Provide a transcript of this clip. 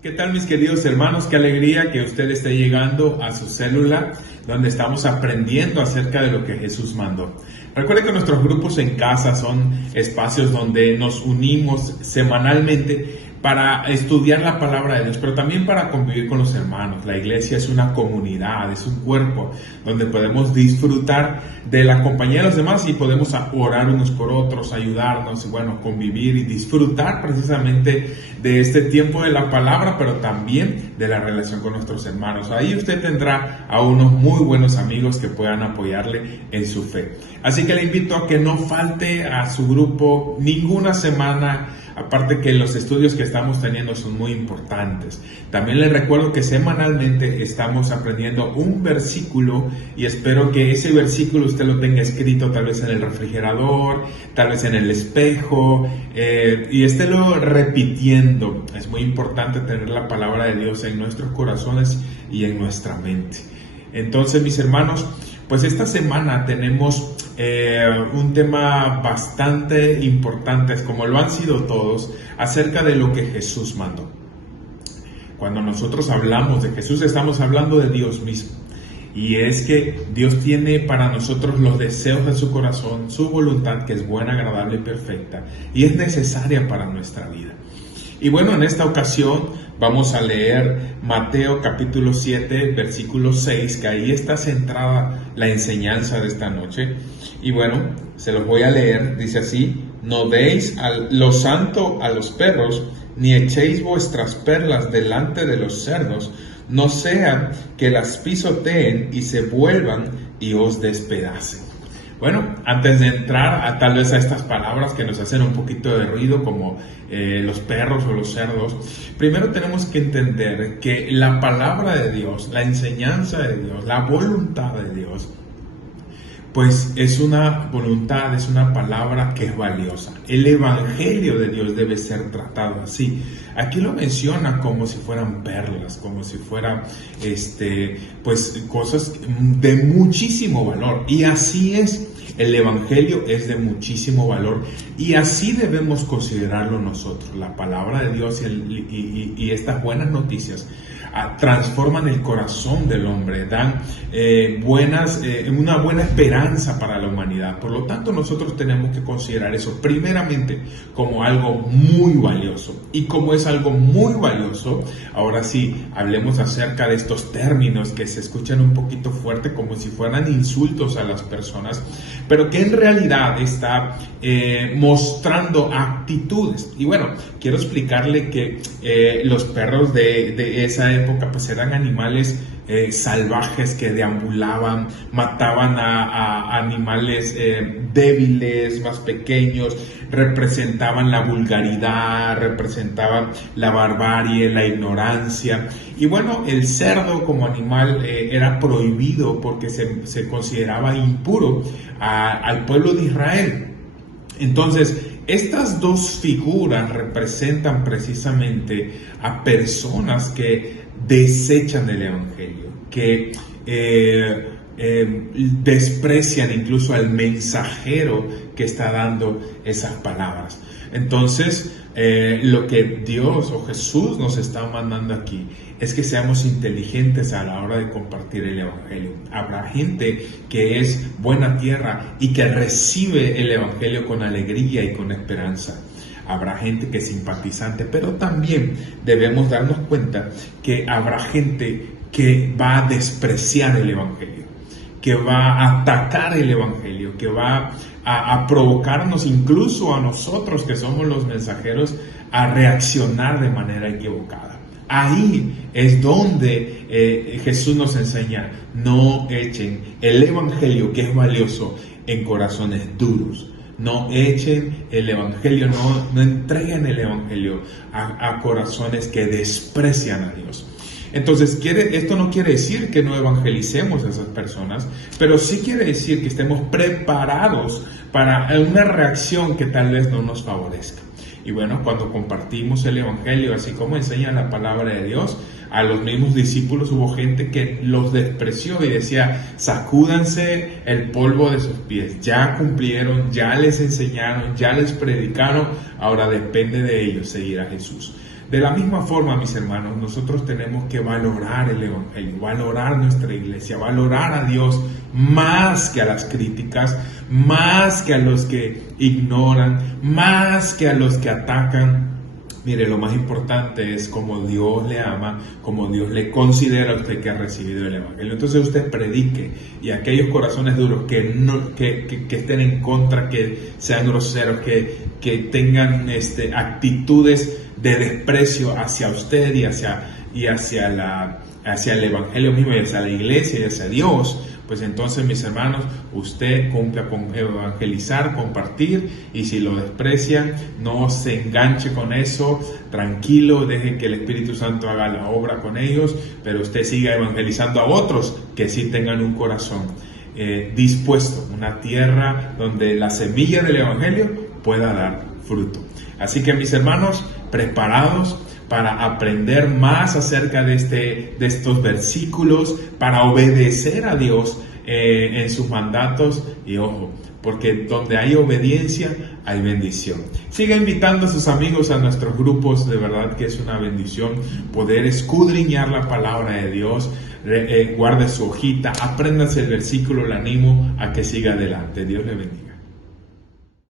¿Qué tal, mis queridos hermanos? Qué alegría que usted esté llegando a su célula donde estamos aprendiendo acerca de lo que Jesús mandó. Recuerde que nuestros grupos en casa son espacios donde nos unimos semanalmente para estudiar la palabra de Dios, pero también para convivir con los hermanos. La iglesia es una comunidad, es un cuerpo donde podemos disfrutar de la compañía de los demás y podemos orar unos por otros, ayudarnos y convivir y disfrutar precisamente de este tiempo de la palabra, pero también de la relación con nuestros hermanos. Ahí usted tendrá a unos muy buenos amigos que puedan apoyarle en su fe. Así que le invito a que no falte a su grupo ninguna semana. Aparte que los estudios que estamos teniendo son muy importantes. También les recuerdo que semanalmente estamos aprendiendo un versículo y espero que ese versículo usted lo tenga escrito tal vez en el refrigerador, tal vez en el espejo y estélo repitiendo. Es muy importante tener la palabra de Dios en nuestros corazones y en nuestra mente. Entonces, mis hermanos, pues esta semana tenemos un tema bastante importante, como lo han sido todos, acerca de lo que Jesús mandó. Cuando nosotros hablamos de Jesús, estamos hablando de Dios mismo. Y es que Dios tiene para nosotros los deseos de su corazón, su voluntad, que es buena, agradable y perfecta, y es necesaria para nuestra vida. Y en esta ocasión vamos a leer Mateo capítulo 7, versículo 6, que ahí está centrada la enseñanza de esta noche. Y se los voy a leer, dice así: no deis lo santo a los perros, ni echéis vuestras perlas delante de los cerdos, no sea que las pisoteen y se vuelvan y os despedacen. Antes de entrar a tal vez a estas palabras que nos hacen un poquito de ruido, como los perros o los cerdos, primero tenemos que entender que la palabra de Dios, la enseñanza de Dios, la voluntad de Dios, pues es una voluntad, es una palabra que es valiosa. El evangelio de Dios debe ser tratado así. Aquí lo menciona como si fueran perlas, como si fueran pues cosas de muchísimo valor. Y así es, el evangelio es de muchísimo valor y así debemos considerarlo nosotros. La palabra de Dios y estas buenas noticias transforman el corazón del hombre, dan una buena esperanza para la humanidad. Por lo tanto, nosotros tenemos que considerar eso primeramente como algo muy valioso. Y como es algo muy valioso, ahora sí, hablemos acerca de estos términos que se escuchan un poquito fuerte, como si fueran insultos a las personas, pero que en realidad está mostrando actitudes. Y quiero explicarle que los perros de esa época pues eran animales salvajes que deambulaban, mataban a animales débiles, más pequeños, representaban la vulgaridad, representaban la barbarie, la ignorancia. Y el cerdo como animal era prohibido porque se consideraba impuro al pueblo de Israel. Entonces, estas dos figuras representan precisamente a personas que desechan el evangelio, que desprecian incluso al mensajero que está dando esas palabras. Entonces, lo que Dios o Jesús nos está mandando aquí es que seamos inteligentes a la hora de compartir el evangelio. Habrá gente que es buena tierra y que recibe el evangelio con alegría y con esperanza. Habrá gente que es simpatizante, pero también debemos darnos cuenta que habrá gente que va a despreciar el evangelio, que va a atacar el evangelio, que va a provocarnos incluso a nosotros que somos los mensajeros a reaccionar de manera equivocada. Ahí es donde Jesús nos enseña: no echen el evangelio, que es valioso, en corazones duros. No echen el evangelio, no entreguen el evangelio a corazones que desprecian a Dios. Entonces, esto no quiere decir que no evangelicemos a esas personas, pero sí quiere decir que estemos preparados para una reacción que tal vez no nos favorezca. Y cuando compartimos el evangelio, así como enseña la palabra de Dios, a los mismos discípulos hubo gente que los despreció y decía: sacúdanse el polvo de sus pies, ya cumplieron, ya les enseñaron, ya les predicaron, ahora depende de ellos seguir a Jesús. De la misma forma, mis hermanos, nosotros tenemos que valorar el Evangelio, valorar nuestra iglesia, valorar a Dios más que a las críticas, más que a los que ignoran, más que a los que atacan. Mire, lo más importante es cómo Dios le ama, cómo Dios le considera a usted que ha recibido el Evangelio. Entonces usted predique, y aquellos corazones duros que estén en contra, que sean groseros, que tengan actitudes de desprecio hacia usted y hacia el Evangelio mismo, y hacia la iglesia y hacia Dios, pues entonces, mis hermanos, usted cumpla con evangelizar, compartir, y si lo desprecian, no se enganche con eso, tranquilo, deje que el Espíritu Santo haga la obra con ellos, pero usted siga evangelizando a otros que sí tengan un corazón dispuesto, una tierra donde la semilla del Evangelio pueda dar fruto. Así que, mis hermanos, preparados para aprender más acerca de estos versículos, para obedecer a Dios en sus mandatos, y ojo, porque donde hay obediencia hay bendición. Siga invitando a sus amigos a nuestros grupos, de verdad que es una bendición poder escudriñar la palabra de Dios. Guarde su hojita, apréndase el versículo, le animo a que siga adelante. Dios le bendiga.